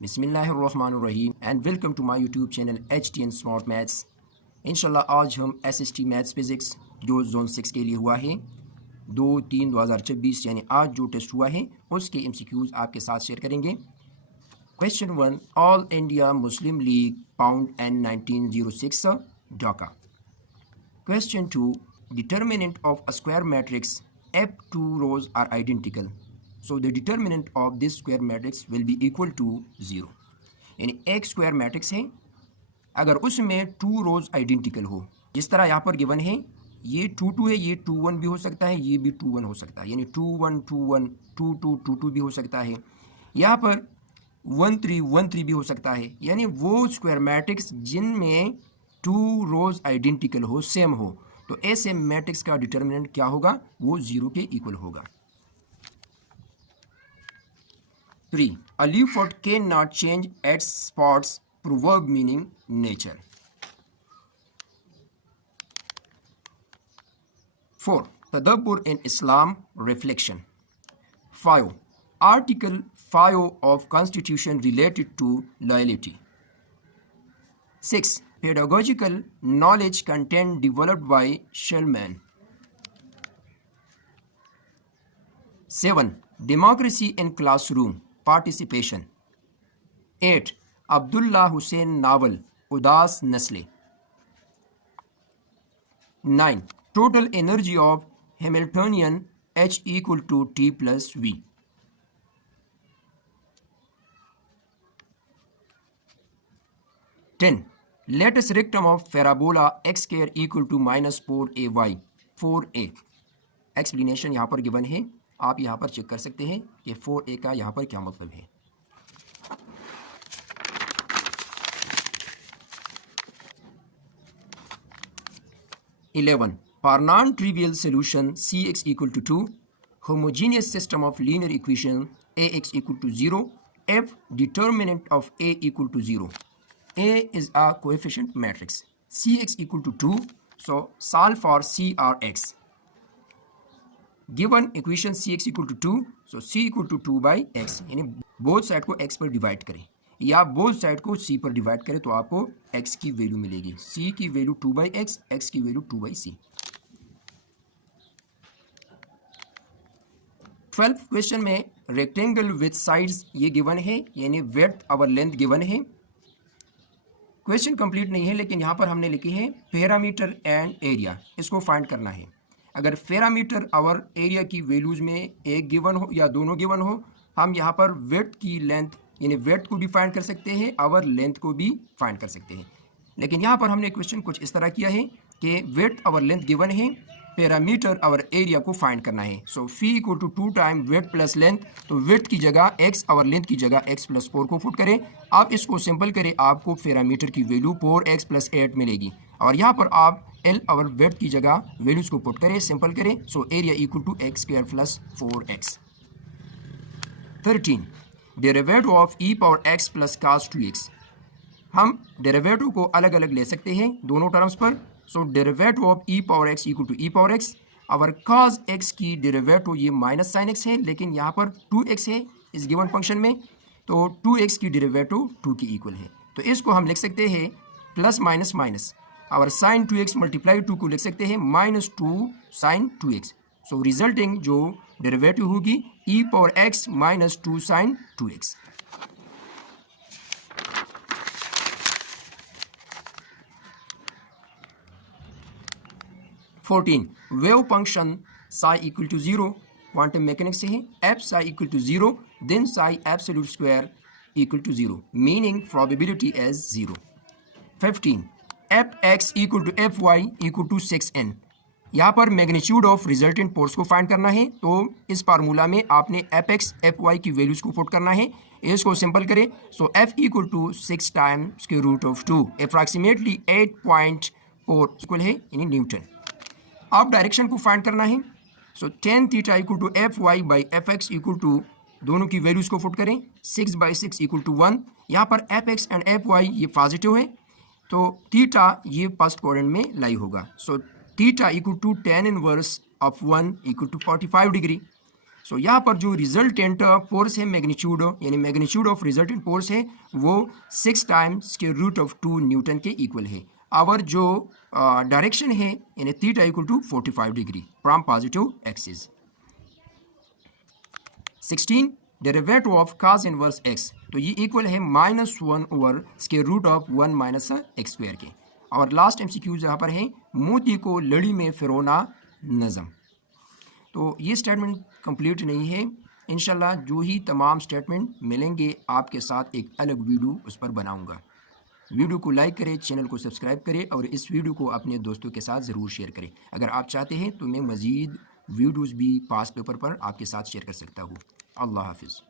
बिस्मिल्लाहिर्रहमानिर्रहीम and welcome to my YouTube channel HTN smart maths. इंशाल्लाह आज हम SST मैथ्स फिज़िक्स जो जोन 6 के लिए हुआ है 2/3/2024 यानी आज जो टेस्ट हुआ है उसके MCQs आपके साथ शेयर करेंगे। Question 1, all India Muslim league pound and 1906 Dhaka. Question 2, determinant of a square matrix if two rows are identical. So the determinant of this square matrix will be equal to 0. यानी एक square matrix है अगर उसमें two rows identical हो, जिस तरह यहाँ पर गिवन है ये 2 2 है, ये 2 1 भी हो सकता है, ये भी 2 1 हो सकता है, यानी 2 1 2 1 2 2 2 2 भी हो सकता है, यहाँ पर 1 3 1 3 भी हो सकता है। यानी वो स्क्वायर मैट्रिक्स जिनमें टू रोज आइडेंटिकल हो, सेम हो, तो ऐसे मैट्रिक्स का डिटर्मिनेंट क्या होगा, वो 0 के इक्वल होगा। 3, a leopard cannot change its spots, proverb meaning nature. 4, tadabbur in Islam, reflection. 5, Article 5 of Constitution related to loyalty. 6, pedagogical knowledge content developed by Shulman. 7, democracy in classroom, participation. 8, Abdullah Hussain novel, Udas Nasle. 9, total energy of Hamiltonian H equal to T plus V. 10, latest rectum of parabola x square equal to minus 4ay 4a. Explanation यहाँ पर given है, आप यहाँ पर check कर सकते हैं कि 4a का यहाँ पर क्या मतलब है। For non-trivial solution Cx equal to 2, homogeneous system of linear equation Ax equal to 0, if determinant of A equal to 0. A is a coefficient matrix, Cx equal to 2, so solve for CRx. Given equation Cx equal to 2, so C equal to 2 by x, यानी both side को x पर divide करें या both side को C पर divide करें तो आपको x की वैल्यू मिलेगी। C की वैल्यू 2 by x, x की value 2 by C। 12th question में रेक्टेंगल विथ साइड्स ये गिवन है, यानी विड्थ और लेंथ गिवन है। क्वेश्चन कंप्लीट नहीं है लेकिन यहाँ पर हमने लिखी है पैरामीटर एंड एरिया, इसको फाइंड करना है। अगर पैरामीटर और एरिया की वैल्यूज में एक गिवन हो या दोनों गिवन हो, हम यहाँ पर विड्थ की लेंथ यानी विड्थ को भी फाइंड कर सकते हैं और लेंथ को भी फाइंड कर सकते हैं। लेकिन यहाँ पर हमने क्वेश्चन कुछ इस तरह किया है कि विड्थ और लेंथ गिवन है, पैरामीटर और एरिया को फाइंड करना है। So P equal to 2 time width plus length, तो विड्थ की जगह x और लेंथ की जगह x प्लस 4 को पुट करें। आप इसको सिंपल करें, आपको पैरामीटर की वैल्यू 4x प्लस 8 मिलेगी और यहाँ पर आप L और विड्थ की जगह वैल्यूज को पुट करें, सिंपल करें। So area equal to x square plus 4x। 13, derivative of e power x plus cos 2x। हम डेरिवेटिव को अलग अलग ले सकते हैं दोनों टर्म्स पर। So derivative of e power x equal to e power x, और cos x की डेरिवेटिव ये माइनस साइन x है, लेकिन यहाँ पर 2x है इस गिवन फंक्शन में, तो 2x की डेरिवेटिव 2 की इक्वल है। तो इसको हम लिख सकते हैं प्लस माइनस माइनस, और साइन 2x मल्टीप्लाई 2 को लिख सकते हैं minus 2 sine 2x। So resulting जो डेरिवेटिव होगी e power x minus 2 sine 2x। 14, wave function psi equal to 0, quantum mechanics से है। F psi equal to 0, then psi absolute square equal to 0, meaning probability as 0। 15, F X equal to F Y equal to 6n। यहाँ पर magnitude of resultant force को find करना है, तो इस formula में आपने एफ एक्स एफ वाई की वैल्यूज को पुट करना है। इसको सिंपल करें, so F equal to 6 time square root of 2, approximately 8.4 equal है यानी न्यूटन। अब डायरेक्शन को फाइंड करना है, so tan theta equal to F Y by F X equal to दोनों की वैल्यूज को पुट करें, 6/6 इक्वल टू 1। यहाँ पर F X and F Y ये पॉजिटिव है, तो थीटा ये फर्स्ट क्वाड्रेंट में लाई होगा। So theta equal to tan inverse of 1 equal to 45 degree. So यहाँ पर जो रिजल्टेंट फोर्स है मैग्नीट्यूड यानी मैग्नीट्यूड ऑफ रिजल्टेंट फोर्स है वो 6 टाइम्स के रूट ऑफ 2 न्यूटन के इक्वल है। और जो डायरेक्शन है यानी theta equal to 45 degree from positive axis. 16 derivative of cos inverse x, तो ये इक्वल है -1 over square root of 1 minus X square के। और लास्ट MCQ यहाँ पर है मोती को लड़ी में फिरोना नज़म। तो ये स्टेटमेंट कंप्लीट नहीं है, इंशाल्लाह जो ही तमाम स्टेटमेंट मिलेंगे आपके साथ एक अलग वीडियो उस पर बनाऊंगा। वीडियो को लाइक करें, चैनल को सब्सक्राइब करें और इस वीडियो को अपने दोस्तों के साथ ज़रूर शेयर करें। अगर आप चाहते हैं तो मैं मज़ीद वीडियोज़ भी पास पेपर पर आपके साथ शेयर कर सकता हूँ। अल्लाह हाफिज़।